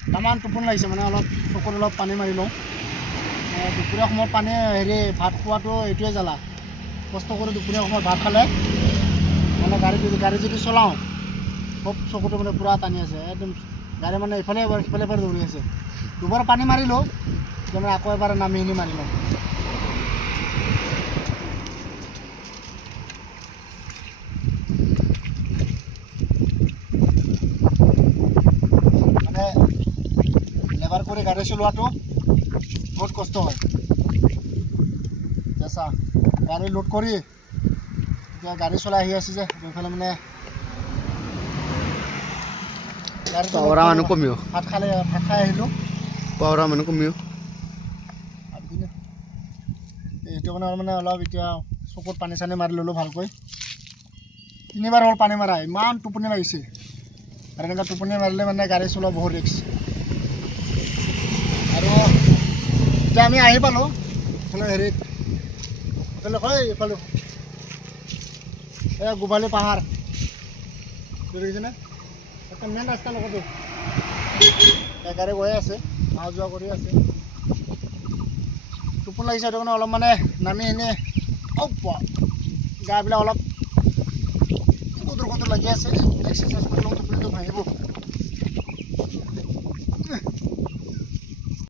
তামান টোপনি লাগিছে মানে অলপ চকুত অলপ পানী মাৰি লওঁ দুপৰীয়া সময়ত পানী ভাত খোৱাটো এইটোৱে জ্বালা কষ্ট কৰি দুপৰীয়া সময়ত ভাত খালে মানে গাড়ী যদি চলাওঁ খুব চকুটো মানে পূৰা টানি আছে একদম গাড়ী মানে ইফালে এবাৰ সিফালে এবাৰ দৌৰি আছে দুবাৰ পানী মাৰিলোঁ এতিয়া মানে আকৌ এবাৰ নামি মাৰি লওঁ মানে লেবাৰ কৰি গাড়ী চলোৱাটো বহুত কষ্ট হয় চা গাড়ী লোড কৰি এতিয়া গাড়ী চলাই আহি আছে যে এইফালে মানে পাৱৰা মানুহ কমিও ভাত খাই আহিলোঁ পাৱৰা মানুহ কমিও এইটো মানে অলপ এতিয়া চকুত পানী চানী মাৰি ল'লোঁ ভালকৈ 3বাৰ হ'ল পানী মাৰা ইমান টোপনি লাগিছে আৰু এনেকুৱা টোপনি মাৰিলে মানে গাড়ী চলোৱা বহুত ৰিস্ক আৰু এতিয়া আমি আহি পালোঁ এইফালে হেৰিত এইফালে এয়া গোভালি পাহাৰ দেখিছেনে একটা মেইন ৰাস্তাৰ লগতো গাড়ী গৈ আছে অহা যোৱা কৰি আছে টোপনি লাগিছে সেইটো কাৰণে অলপ মানে নামি এনেই গাবিলাক অলপ গধুৰ লাগি আছে এক্সাৰচাইজ কৰি লওঁ টোপনিটো ভাঙিব